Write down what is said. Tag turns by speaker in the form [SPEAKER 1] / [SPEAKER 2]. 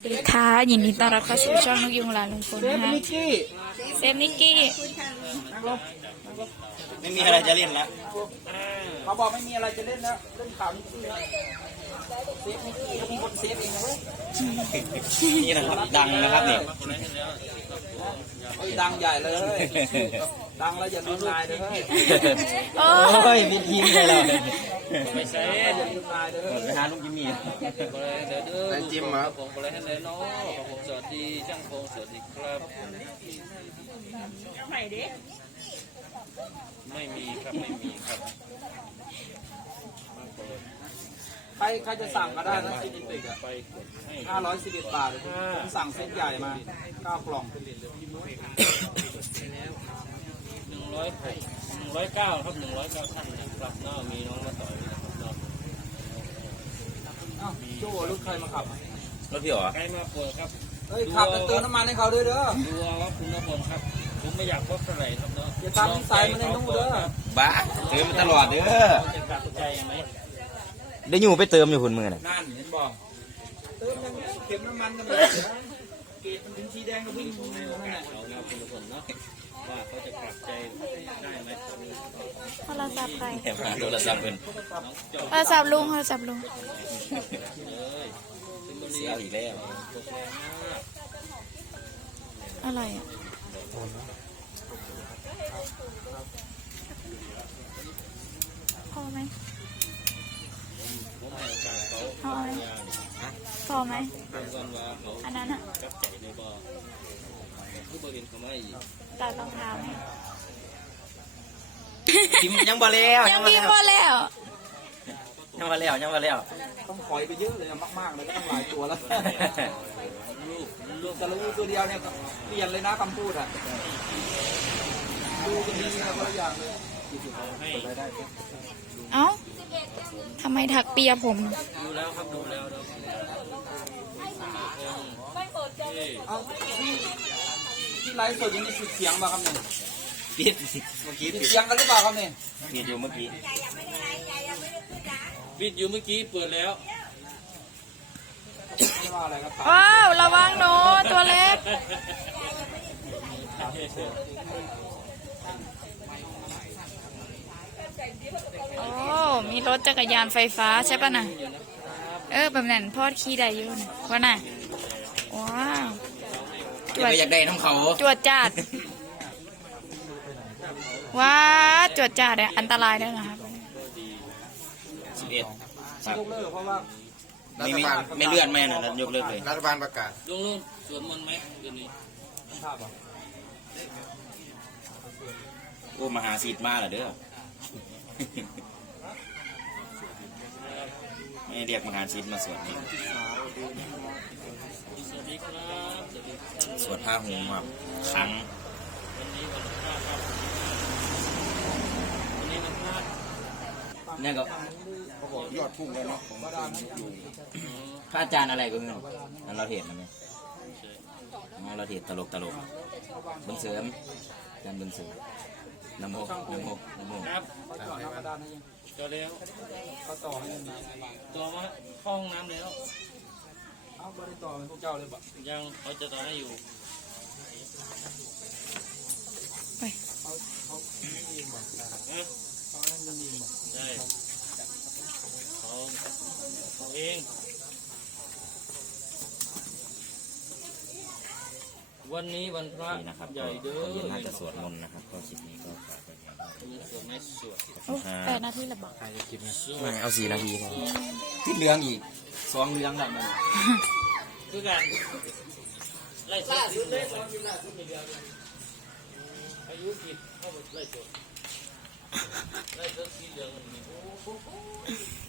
[SPEAKER 1] วัสดีค่ะยินดีต้อนรับเข้าสู่ช่องนกยุงหลานลุงพลนะคะเซฟนิกกี้
[SPEAKER 2] ไม่มีอะไรจะเล่นแล้ว
[SPEAKER 3] เขาบอกไม่มีอะไรจะเล่นแล้วเล่นข่าวนิกกี้แล้วเซฟนิกกี้มีคนเซฟเองนะเว้ย
[SPEAKER 2] นี่นะครับดังนะครับนี่
[SPEAKER 3] ดังใหญ่เลยดังแล้วอย่าลืมนายเลยเฮ้ย
[SPEAKER 2] โอ้ยมีทีมเลยเรา
[SPEAKER 3] ไม่ใช่อย่าลืมนายเลย
[SPEAKER 2] ไปหาลุงจิมมี่
[SPEAKER 4] ได้จิ้มมา
[SPEAKER 5] ผมก็เลยให้เลยเนาะผมสวัสดีช่างพงสวัสดีครับใหม่ดิไม่มีครับไม่มีครับ
[SPEAKER 3] ใครจะสั่งก็ได้นะซีนิฟิกอ่ะ511 บาทผมสั่งเซตใหญ่มา9 กล่อง
[SPEAKER 5] 109ครับ109ท่านนะครับเนาะมีน้องมาต่อยนะครับเนาะ
[SPEAKER 3] โจ้รถใครมาขับ
[SPEAKER 2] รถพี่หรอ
[SPEAKER 5] ใครมาเปิดครับ
[SPEAKER 3] เฮ้ยขับเติมน้ำมันให้เขาด้วยเด้อ
[SPEAKER 5] ดูว่าคุณนพลครับผมไม่อยากพบเท่าไหร่ครับเนาะ
[SPEAKER 3] อย่าตามนิสัยมันในนู้นเด้อ
[SPEAKER 2] บ้าเติมตลอดเด้อ
[SPEAKER 5] จะกลับใจไหม
[SPEAKER 2] ได้อยู่ไปเติมอยู่หุ่นมือน่ะ
[SPEAKER 3] นั่นเห็นบอกเติมยังเข็มน้ำมันกันเลยเกตมันถึงสีแดงก็วิ่งนั่นแหละ
[SPEAKER 5] เอาคุณนพลเนาะว่าเขาจะกลับใจได้ไหม
[SPEAKER 1] โทรศัพท์ใคร
[SPEAKER 2] โทรศัพท์เพิ่น
[SPEAKER 1] โทรศัพท์ลุงโทรศัพท์ลุง
[SPEAKER 2] เสียอีกแล้ว
[SPEAKER 1] อะไรอ่ะพอไหมพอไหมพอไหมอันนั้นอ่ะตัดรองเท้าไหม
[SPEAKER 2] พิมยังบ่แล้ว
[SPEAKER 1] ยังพิมพ์บ่แล้ว
[SPEAKER 2] ยังบ่แล้ว
[SPEAKER 3] ต้องถอยไปเยอะเลยมากๆเลยก็ต้องหลายตัวแล้วลูกแต่ละลูกตัวเดียวเนี่ยเปลี่ยนเลยนะคำพูดอ่ะดูกันดีนะคนละอย่างเลย
[SPEAKER 1] เอ้าทำไมถักเปียผม
[SPEAKER 5] ดูแล้วครับดูแล้ว
[SPEAKER 3] เอาที่ไลฟ์สดยังมีเสียงป่ะครับเนี่ย
[SPEAKER 2] ปิดเมื่อกี้
[SPEAKER 3] ปิดเสียงกันหรือเปล่าครับเนี่ย
[SPEAKER 2] ปิดอยู่เมื่อกี้
[SPEAKER 5] เปิดแล้ว
[SPEAKER 3] ไม่ว่าอะไรครับ
[SPEAKER 1] ว้าวระวังหนูตัวเล็กโอ้มีรถจักรยานไฟฟ้าใช่ป่ะน่ะแบบนั้นพ่อขี่ได้อยู่นะว่าน่ะว้าว
[SPEAKER 2] จวดอยากได้น้องเขา
[SPEAKER 1] จวดจัดว้าจวดจัดเนี่ยอันตรายด้วยนะครับ
[SPEAKER 2] 11
[SPEAKER 3] ยกเลิกเพราะว่า
[SPEAKER 2] ไม่เลื่อนแม่น่ะยกเลิกเลย
[SPEAKER 4] รัฐบาลประกาศ
[SPEAKER 5] ลุงสวดมนต์ไหมเดี๋ยวนี้
[SPEAKER 3] ภาพอ่ะ
[SPEAKER 2] โอ้มหาศีลมาเหรอเด้อไม่เรียกมหาศีลมาสวดนี่
[SPEAKER 5] สวัสดีครับ
[SPEAKER 2] สวดผ้าห่มแบบครั้ง
[SPEAKER 5] วันนี้วันพระครับวันนี้วันพระ
[SPEAKER 2] นี่ก็
[SPEAKER 4] ยอดพุ่งเลยเนาะ
[SPEAKER 2] พระอาจารย์อะไรก็ไม่รู้นั่นเราเห็นไหมเราเห็นตลกบุญเสริมอาจารย์บุญเสริมน้ำโม
[SPEAKER 5] ครับต่อแล้ว
[SPEAKER 3] เขาต่อให้ยังไง
[SPEAKER 5] ต่อมาห้องน้ำแล้ว
[SPEAKER 3] เอาบริต่อเป็นพวกเจ้าเลยบ่
[SPEAKER 5] ยังเขาจะต่อให้อยู่
[SPEAKER 1] ไป
[SPEAKER 3] เขาเองบ่เขาเล่นกันเองบ่
[SPEAKER 5] ใช่เขาเองวันนี้วันพระ
[SPEAKER 2] นะครับ
[SPEAKER 5] ใหญ่เด้อ
[SPEAKER 2] น่าจะสวดมนต์นะครับก็คลิปนี้ก็ฝากไว้
[SPEAKER 5] สวดไม่สวด
[SPEAKER 1] 8 นาทีละบอก
[SPEAKER 2] ไม่เอา4 นาทีครับที่เหลืองอีก2 เหลืองแล้วมัน
[SPEAKER 5] คือกันไล่สุดเลยอายุผิดเข้าไปไล่สุดสีเหลืองโอ้โห